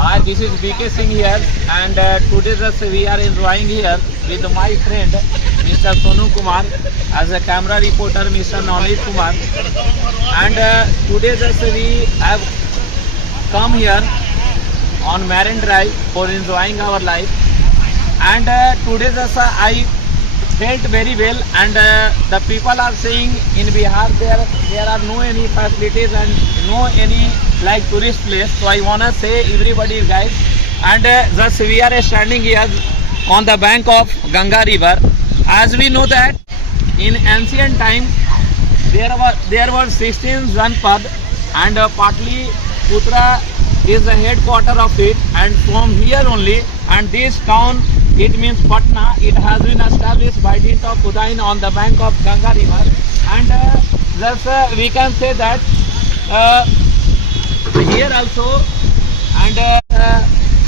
Hi, this is BK Singh here, and today just we are enjoying here with my friend Mr. Sonu Kumar as a camera reporter, Mr. Navneet Kumar, and today just we have come here on Marine Drive for enjoying our life, and today just I felt very well, and the people are saying in Bihar there are no any facilities and no any like tourist place. So I wanna say everybody guys, and just we are standing here on the bank of Ganga river. As we know that in ancient time there were 16 Janpad, and partly Putra is the headquarter of it, and from here only, and this town, it means Patna, it has been established by dint of Udain on the bank of Ganga river, and thus we can say that here also, and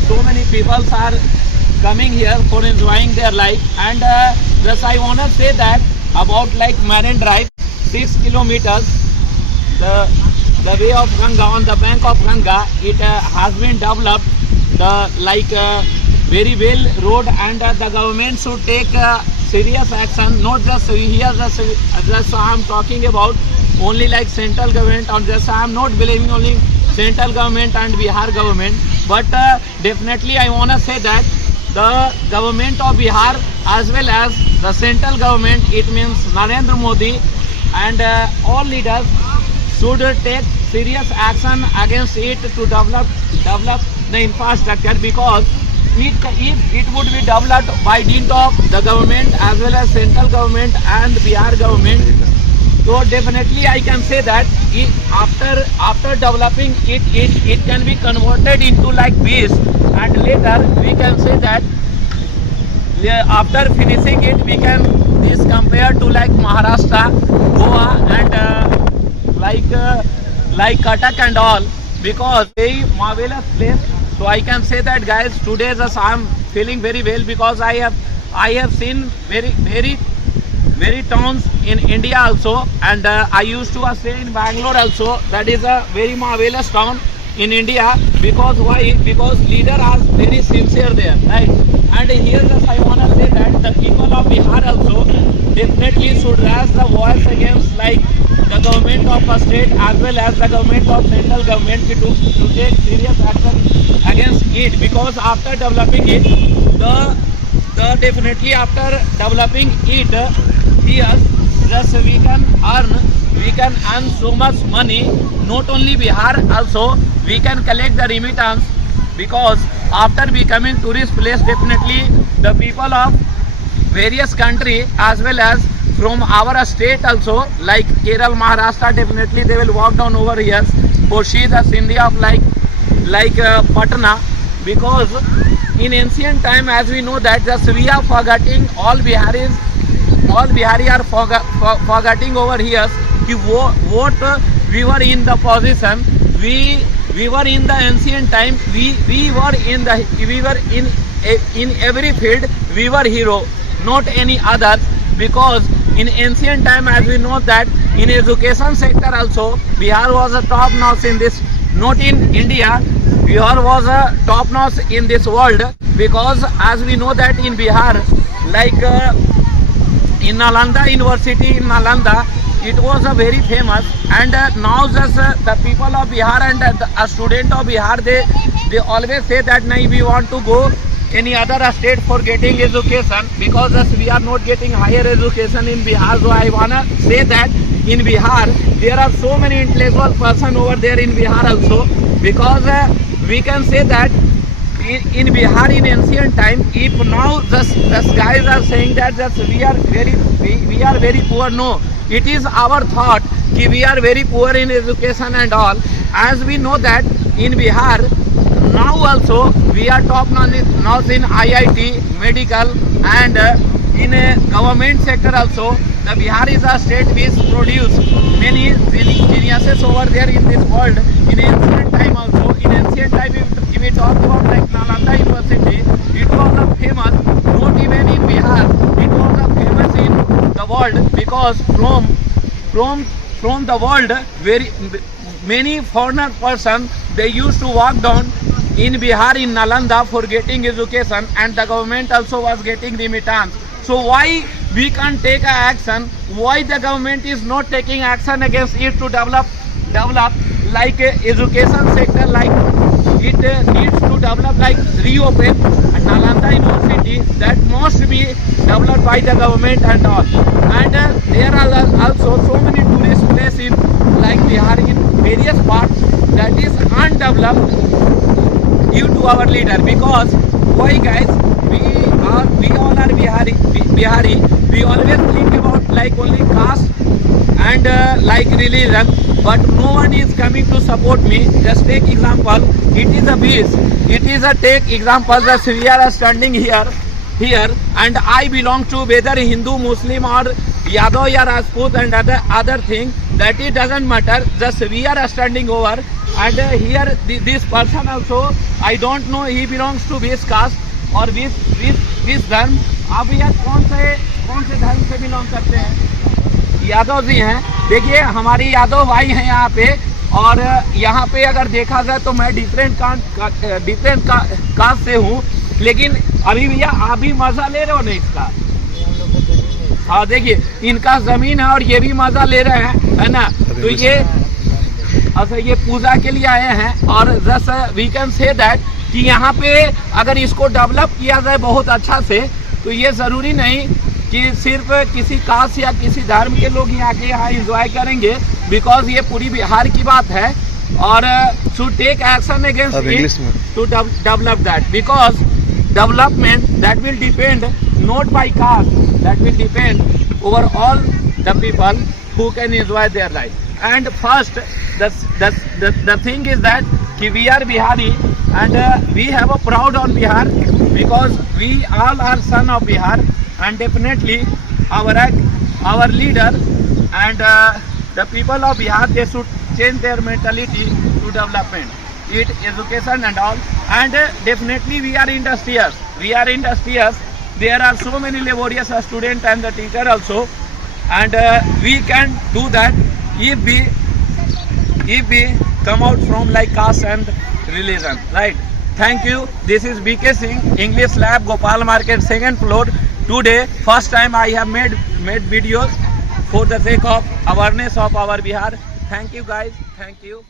so many people are coming here for enjoying their life, and thus I wanna say that about like Marine Drive, 6 kilometers, the way of Ganga on the bank of Ganga, it has been developed the like very well road, and the government should take serious action, not just here just I am talking about only like central government, or just I am not believing only central government and Bihar government, but definitely I want to say that the government of Bihar as well as the central government, it means Narendra Modi and all leaders should take serious action against it to develop the infrastructure, because if it would be developed by dint of the government as well as central government and Bihar government, so definitely I can say that after developing it can be converted into like beach, and later we can say that after finishing it we can is compared to like Maharashtra, Goa, and like Cuttack and all, because very marvelous place. So I can say that guys, today just I am feeling very well, because I have seen very towns in India also, and I used to stay in Bangalore also. That is a very marvelous town in India, because why? Because leader are very sincere there, right? And here just I wanna say that the people of Bihar also definitely should raise the voice against like the government of a state as well as the government of central government to take serious action against it, because after developing it, the definitely after developing it here, just we can earn so much money. Not only Bihar, also we can collect the remittance, because after becoming tourist place, definitely the people of various country as well as from our state also, like Kerala, Maharashtra, definitely they will walk down over here for see the scenery of like Patna, because in ancient time, as we know that just we are forgetting all Bihari are forgetting over here what we were in the position, we were in the ancient time, we were in every field we were hero, not any others, because in ancient time, as we know that in education sector also Bihar was a top notch in this, not in India, Bihar was a top notch in this world, because as we know that in Bihar, like in Nalanda University in Nalanda, it was a very famous, and now just the people of Bihar and a student of Bihar, they always say that nahi, we want to go any other state for getting education, because we are not getting higher education in Bihar. So I wanna say that in Bihar there are so many intellectual person over there in Bihar also, because we can say that in Bihar in ancient time, if now just guys are saying that just we are very poor, no, it is our thought कि we are very poor in education and all. As we know that in Bihar now also we are top notch in IIT, medical, and in a government sector also. The Bihar is a state which produce many geniuses over there in this world. In ancient time also, in ancient time if we talk about like Nalanda University, it was a famous, not even in Bihar, it was a famous in the world, because from the world very many foreigner person, they used to walk down in Bihar, in Nalanda, for getting education, and the government also was getting remittance. So why we can't take a action? Why the government is not taking action against it to develop like a education sector, like it needs to develop, like reopen Nalanda University, that must be developed by the government and all. And there are also so many tourist places in like Bihar in various parts that is undeveloped due to our leader. Because why guys, we all are Bihari, we always think about like only caste and like religion, but no one is coming to support me. Just take example, it is a beast, it is a take example that we are standing here and I belong to whether Hindu, Muslim or Yadav or Rajput and other thing, that it doesn't matter, just we are standing over. And here this person also, I don't know he belongs to which caste और विस धर्म। आप भैया कौन से धर्म से belong करते हैं? यादव जी हैं। देखिए हमारी यादव भाई हैं यहाँ पे, और यहाँ पे अगर देखा जाए तो मैं डिफरेंट कास्ट से हूँ, लेकिन अभी भैया आप भी मजा ले रहे हो ना इसका? हाँ देखिए इनका जमीन है और ये भी मजा ले रहे हैं, है ना? तो ये अच्छा ये पूजा के लिए आए हैं, और just we can say that कि यहाँ पे अगर इसको डेवलप किया जाए बहुत अच्छा से, तो ये ज़रूरी नहीं कि सिर्फ किसी कास्ट या किसी धर्म के लोग यहाँ के यहाँ इंजॉय करेंगे, बिकॉज ये पूरी बिहार की बात है। और should take action against it to develop that, because development that will depend not by caste, that will depend over all the people who can enjoy their life. And first, the thing is that we are Bihari, and we have a proud on Bihar, because we all are son of Bihar, and definitely our leader and the people of Bihar, they should change their mentality to development, education and all. And definitely we are industrious. There are so many laborious students and the teacher also, and we can do that if we come out from like caste and religion, right? Thank you. This is BK Singh, English Lab, Gopal Market, 2nd floor. Today, first time I have made videos for the sake of awareness of our Bihar. Thank you guys. Thank you.